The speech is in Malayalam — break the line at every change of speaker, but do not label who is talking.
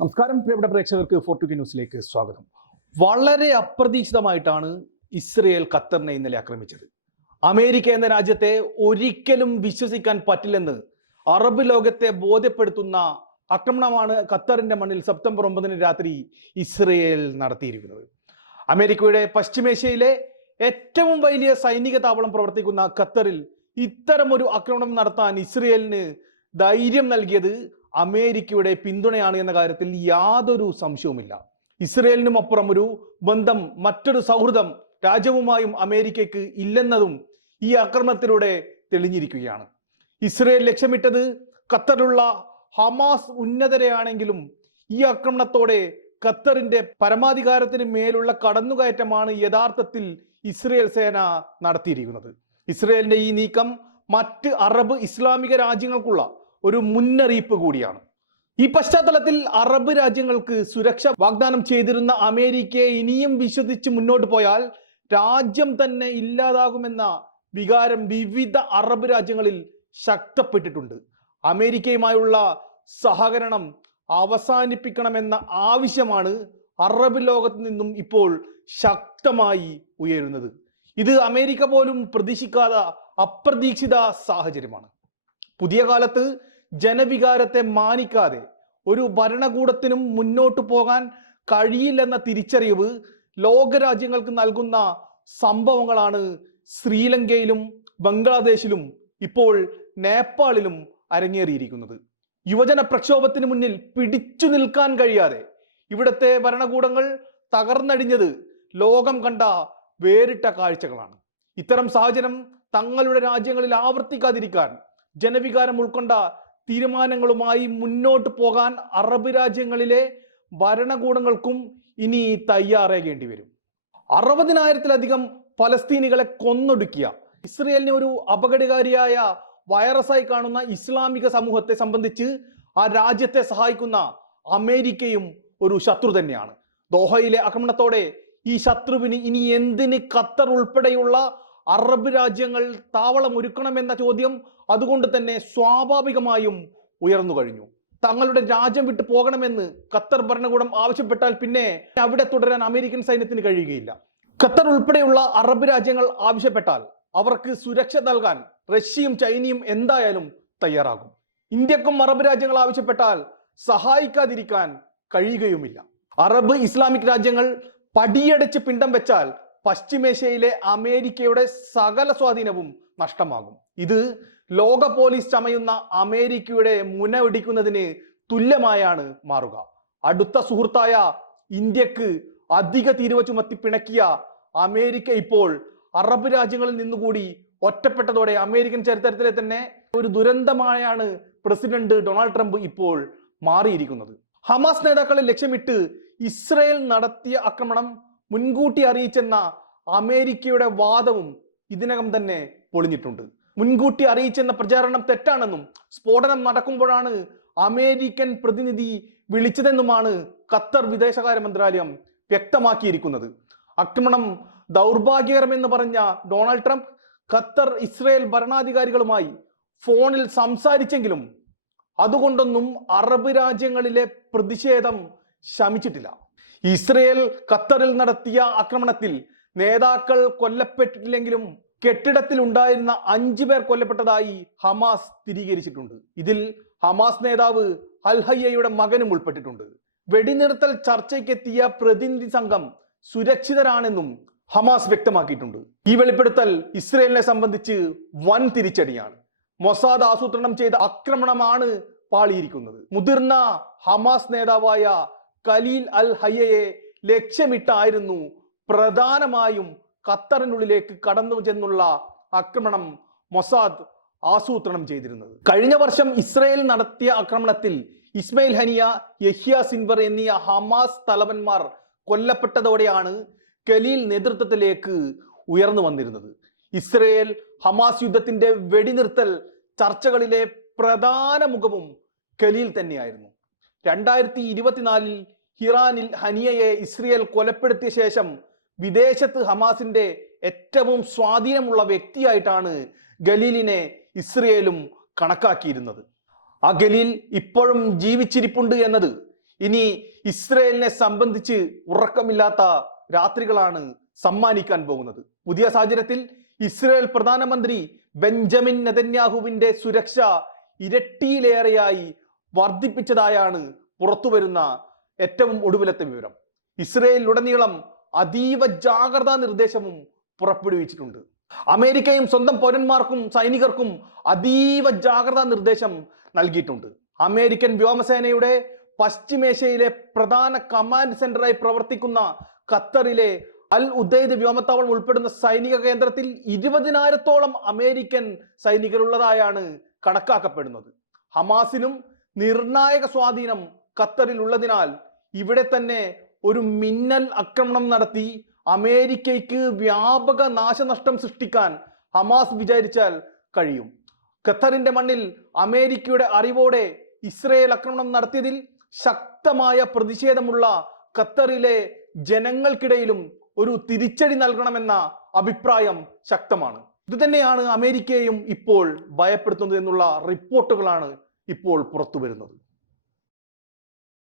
നമസ്കാരം പ്രിയപ്പെട്ട പ്രേക്ഷകർക്ക് ഫോർട്ടുക്കി ന്യൂസിലേക്ക് സ്വാഗതം. വളരെ അപ്രതീക്ഷിതമായിട്ടാണ് ഇസ്രയേൽ ഖത്തറിനെ ഇന്നലെ ആക്രമിച്ചത്. അമേരിക്ക എന്ന രാജ്യത്തെ ഒരിക്കലും വിശ്വസിക്കാൻ പറ്റില്ലെന്ന് അറബ് ലോകത്തെ ബോധ്യപ്പെടുത്തുന്ന ആക്രമണമാണ് ഖത്തറിന്റെ മണ്ണിൽ സെപ്റ്റംബർ ഒമ്പതിന് രാത്രി ഇസ്രയേൽ നടത്തിയിരിക്കുന്നത്. അമേരിക്കയുടെ പശ്ചിമേഷ്യയിലെ ഏറ്റവും വലിയ സൈനിക താവളം പ്രവർത്തിക്കുന്ന ഖത്തറിൽ ഇത്തരമൊരു ആക്രമണം നടത്താൻ ഇസ്രയേലിന് ധൈര്യം നൽകിയത് അമേരിക്കയുടെ പിന്തുണയാണ് എന്ന കാര്യത്തിൽ യാതൊരു സംശയവുമില്ല. ഇസ്രയേലിനും അപ്പുറം ഒരു ബന്ധം മറ്റൊരു സൗഹൃദം രാജ്യവുമായും അമേരിക്കയ്ക്ക് ഇല്ലെന്നതും ഈ ആക്രമണത്തിലൂടെ തെളിഞ്ഞിരിക്കുകയാണ്. ഇസ്രയേൽ ലക്ഷ്യമിട്ടത് ഖത്തറിലുള്ള ഹമാസ് ഉന്നതരെയാണെങ്കിലും ഈ ആക്രമണത്തോടെ ഖത്തറിന്റെ പരമാധികാരത്തിന് മേലുള്ള കടന്നുകയറ്റമാണ് യഥാർത്ഥത്തിൽ ഇസ്രയേൽ സേന നടത്തിയിരിക്കുന്നത്. ഇസ്രയേലിന്റെ ഈ നീക്കം മറ്റ് അറബ് ഇസ്ലാമിക രാജ്യങ്ങൾക്കുള്ള ഒരു മുന്നറിയിപ്പ് കൂടിയാണ്. ഈ പശ്ചാത്തലത്തിൽ അറബ് രാജ്യങ്ങൾക്ക് സുരക്ഷ വാഗ്ദാനം ചെയ്തിരുന്ന അമേരിക്കയെ ഇനിയും വിശ്വസിച്ച് മുന്നോട്ട് പോയാൽ രാജ്യം തന്നെ ഇല്ലാതാകുമെന്ന വികാരം വിവിധ അറബ് രാജ്യങ്ങളിൽ ശക്തപ്പെട്ടിട്ടുണ്ട്. അമേരിക്കയുമായുള്ള സഹകരണം അവസാനിപ്പിക്കണമെന്ന ആവശ്യമാണ് അറബ് ലോകത്ത് നിന്നും ഇപ്പോൾ ശക്തമായി ഉയരുന്നത്. ഇത് അമേരിക്ക പോലും പ്രതീക്ഷിക്കാത്ത അപ്രതീക്ഷിത സാഹചര്യമാണ്. പുതിയ കാലത്ത് ജനവികാരത്തെ മാനിക്കാതെ ഒരു ഭരണകൂടത്തിനും മുന്നോട്ട് പോകാൻ കഴിയില്ലെന്ന തിരിച്ചറിവ് ലോകരാജ്യങ്ങൾക്ക് നൽകുന്ന സംഭവങ്ങളാണ് ശ്രീലങ്കയിലും ബംഗ്ലാദേശിലും ഇപ്പോൾ നേപ്പാളിലും അരങ്ങേറിയിരിക്കുന്നത്. യുവജന പ്രക്ഷോഭത്തിന് മുന്നിൽ പിടിച്ചു നിൽക്കാൻ കഴിയാതെ ഇവിടുത്തെ ഭരണകൂടങ്ങൾ തകർന്നടിഞ്ഞത് ലോകം കണ്ട വേറിട്ട കാഴ്ചകളാണ്. ഇത്തരം സാഹചര്യം തങ്ങളുടെ രാജ്യങ്ങളിൽ ആവർത്തിക്കാതിരിക്കാൻ ജനവികാരം ഉൾക്കൊണ്ട തീരുമാനങ്ങളുമായി മുന്നോട്ട് പോകാൻ അറബ് രാജ്യങ്ങളിലെ ഭരണകൂടങ്ങൾക്കും ഇനി തയ്യാറേകേണ്ടി വരും. അറുപതിനായിരത്തിലധികം ഫലസ്തീനികളെ കൊന്നൊടുക്കിയ ഇസ്രയേലിനെ ഒരു അപകടകാരിയായ വൈറസായി കാണുന്ന ഇസ്ലാമിക സമൂഹത്തെ സംബന്ധിച്ച് ആ രാജ്യത്തെ സഹായിക്കുന്ന അമേരിക്കയും ഒരു ശത്രു തന്നെയാണ്. ദോഹയിലെ ആക്രമണത്തോടെ ഈ ശത്രുവിന് ഇനി എന്തിന് ഖത്തർ ഉൾപ്പെടെയുള്ള അറബ് രാജ്യങ്ങൾ താവളം ഒരുക്കണമെന്ന ചോദ്യം അതുകൊണ്ട് തന്നെ സ്വാഭാവികമായും ഉയർന്നു കഴിഞ്ഞു. തങ്ങളുടെ രാജ്യം വിട്ടു പോകണമെന്ന് ഖത്തർ ഭരണകൂടം ആവശ്യപ്പെട്ടാൽ പിന്നെ അവിടെ തുടരാൻ അമേരിക്കൻ സൈന്യത്തിന് കഴിയുകയില്ല. ഖത്തർ ഉൾപ്പെടെയുള്ള അറബ് രാജ്യങ്ങൾ ആവശ്യപ്പെട്ടാൽ അവർക്ക് സുരക്ഷ നൽകാൻ റഷ്യയും ചൈനയും എന്തായാലും തയ്യാറാകും. ഇന്ത്യക്കും അറബ് രാജ്യങ്ങൾ ആവശ്യപ്പെട്ടാൽ സഹായിക്കാതിരിക്കാൻ കഴിയുകയുമില്ല. അറബ് ഇസ്ലാമിക് രാജ്യങ്ങൾ പടിയടച്ച് പിണ്ടം വെച്ചാൽ പശ്ചിമേഷ്യയിലെ അമേരിക്കയുടെ സകല സ്വാധീനവും നഷ്ടമാകും. ഇത് ലോക പോലീസ് ചമയുന്ന അമേരിക്കയുടെ മുന ഇടിക്കുന്നതിന് തുല്യമായാണ് മാറുക. അടുത്ത സുഹൃത്തായ ഇന്ത്യയ്ക്ക് അധിക തീരുവ ചുമത്തി പിണക്കിയ അമേരിക്ക ഇപ്പോൾ അറബ് രാജ്യങ്ങളിൽ നിന്നുകൂടി ഒറ്റപ്പെട്ടതോടെ അമേരിക്കൻ ചരിത്രത്തിലെ തന്നെ ഒരു ദുരന്തമായാണ് പ്രസിഡന്റ് ഡൊണാൾഡ് ട്രംപ് ഇപ്പോൾ മാറിയിരിക്കുന്നത്. ഹമാസ് നേതാക്കളെ ലക്ഷ്യമിട്ട് ഇസ്രയേൽ നടത്തിയ ആക്രമണം മുൻകൂട്ടി അറിയിച്ചെന്ന അമേരിക്കയുടെ വാദവും ഇതിനകം തന്നെ പൊളിഞ്ഞിട്ടുണ്ട്. മുൻകൂട്ടി അറിയിച്ചെന്ന പ്രചാരണം തെറ്റാണെന്നും സ്ഫോടനം നടക്കുമ്പോഴാണ് അമേരിക്കൻ പ്രതിനിധി വിളിച്ചതെന്നുമാണ് ഖത്തർ വിദേശകാര്യ മന്ത്രാലയം വ്യക്തമാക്കിയിരിക്കുന്നത്. ആക്രമണം ദൗർഭാഗ്യകരമെന്ന് പറഞ്ഞ ഡൊണാൾഡ് ട്രംപ് ഖത്തർ ഇസ്രയേൽ ഭരണാധികാരികളുമായി ഫോണിൽ സംസാരിച്ചെങ്കിലും അതുകൊണ്ടൊന്നും അറബ് രാജ്യങ്ങളിലെ പ്രതിഷേധം ശമിച്ചിട്ടില്ല. ഇസ്രയേൽ ഖത്തറിൽ നടത്തിയ ആക്രമണത്തിൽ നേതാക്കൾ കൊല്ലപ്പെട്ടിട്ടില്ലെങ്കിലും കെട്ടിടത്തിൽ ഉണ്ടായിരുന്ന അഞ്ചു പേർ കൊല്ലപ്പെട്ടതായി ഹമാസ് സ്ഥിരീകരിച്ചിട്ടുണ്ട്. ഇതിൽ ഹമാസ് നേതാവ് അൽഹയ്യയുടെ മകനും ഉൾപ്പെട്ടിട്ടുണ്ട്. വെടിനിർത്തൽ ചർച്ചയ്ക്കെത്തിയ പ്രതിനിധി സംഘം സുരക്ഷിതരാണെന്നും ഹമാസ് വ്യക്തമാക്കിയിട്ടുണ്ട്. ഈ വെളിപ്പെടുത്തൽ ഇസ്രയേലിനെ സംബന്ധിച്ച് വൻ തിരിച്ചടിയാണ്. മൊസാദ് ആസൂത്രണം ചെയ്ത ആക്രമണമാണ് പാളിയിരിക്കുന്നത്. മുതിർന്ന ഹമാസ് നേതാവായ കലീൽ അൽ ഹയ്യയെ ലക്ഷ്യമിട്ടായിരുന്നു പ്രധാനമായും ഖത്തറിനുള്ളിലേക്ക് കടന്നു ചെന്നുള്ള ആക്രമണം മൊസാദ് ആസൂത്രണം ചെയ്തിരുന്നത്. കഴിഞ്ഞ വർഷം ഇസ്രയേൽ നടത്തിയ ആക്രമണത്തിൽ ഇസ്മയിൽ ഹനിയ യഹിയ സിൻവർ എന്നീ ഹമാസ് തലവന്മാർ കൊല്ലപ്പെട്ടതോടെയാണ് കലീൽ നേതൃത്വത്തിലേക്ക് ഉയർന്നു വന്നിരുന്നത്. ഇസ്രയേൽ ഹമാസ് യുദ്ധത്തിന്റെ വെടിനിർത്തൽ ചർച്ചകളിലെ പ്രധാന മുഖവും കലീൽ തന്നെയായിരുന്നു. രണ്ടായിരത്തി ഇരുപത്തിനാലിൽ ഹിറാനിൽ ഹനിയയെ ഇസ്രയേൽ കൊലപ്പെടുത്തിയ ശേഷം വിദേശത്ത് ഹമാസിന്റെ ഏറ്റവും സ്വാധീനമുള്ള വ്യക്തിയായിട്ടാണ് ഗലീലിനെ ഇസ്രയേലും കണക്കാക്കിയിരുന്നത്. ആ ഗലീൽ ഇപ്പോഴും ജീവിച്ചിരിപ്പുണ്ട് എന്നത് ഇനി ഇസ്രയേലിനെ സംബന്ധിച്ച് ഉറക്കമില്ലാത്ത രാത്രികളാണ് സമ്മാനിക്കാൻ പോകുന്നത്. പുതിയ സാഹചര്യത്തിൽ ഇസ്രയേൽ പ്രധാനമന്ത്രി ബെഞ്ചമിൻ നെതന്യാഹുവിന്റെ സുരക്ഷ ഇരട്ടിയിലേറെയായി വർദ്ധിപ്പിച്ചതായാണ് പുറത്തുവരുന്ന ഏറ്റവും ഒടുവിലത്തെ വിവരം. ഇസ്രയേലിലുടനീളം അതീവ ജാഗ്രതാ നിർദ്ദേശവും പുറപ്പെടുവിച്ചിട്ടുണ്ട്. അമേരിക്കയും സ്വന്തം പൗരന്മാർക്കും സൈനികർക്കും അതീവ ജാഗ്രതാ നിർദ്ദേശം നൽകിയിട്ടുണ്ട്. അമേരിക്കൻ വ്യോമസേനയുടെ പശ്ചിമേഷ്യയിലെ പ്രധാന കമാൻഡ് സെന്ററായി പ്രവർത്തിക്കുന്ന ഖത്തറിലെ അൽ ഉദൈദ് വ്യോമത്താവളം ഉൾപ്പെടുന്ന സൈനിക കേന്ദ്രത്തിൽ ഇരുപതിനായിരത്തോളം അമേരിക്കൻ സൈനികരുള്ളതായാണ് കണക്കാക്കപ്പെടുന്നത്. ഹമാസിനും നിർണായക സ്വാധീനം ഖത്തറിൽ ഉള്ളതിനാൽ ഇവിടെ തന്നെ ഒരു മിന്നൽ ആക്രമണം നടത്തി അമേരിക്കയ്ക്ക് വ്യാപക നാശനഷ്ടം സൃഷ്ടിക്കാൻ ഹമാസ് വിചാരിച്ചാൽ കഴിയും. ഖത്തറിന്റെ മണ്ണിൽ അമേരിക്കയുടെ അറിവോടെ ഇസ്രയേൽ ആക്രമണം നടത്തിയതിൽ ശക്തമായ പ്രതിഷേധമുള്ള ഖത്തറിലെ ജനങ്ങൾക്കിടയിലും ഒരു തിരിച്ചടി നൽകണമെന്ന അഭിപ്രായം ശക്തമാണ്. ഇതുതന്നെയാണ് അമേരിക്കയെയും ഇപ്പോൾ ഭയപ്പെടുത്തുന്നത് എന്നുള്ള റിപ്പോർട്ടുകളാണ് ഇപ്പോൾ പുറത്തു വരുന്നത്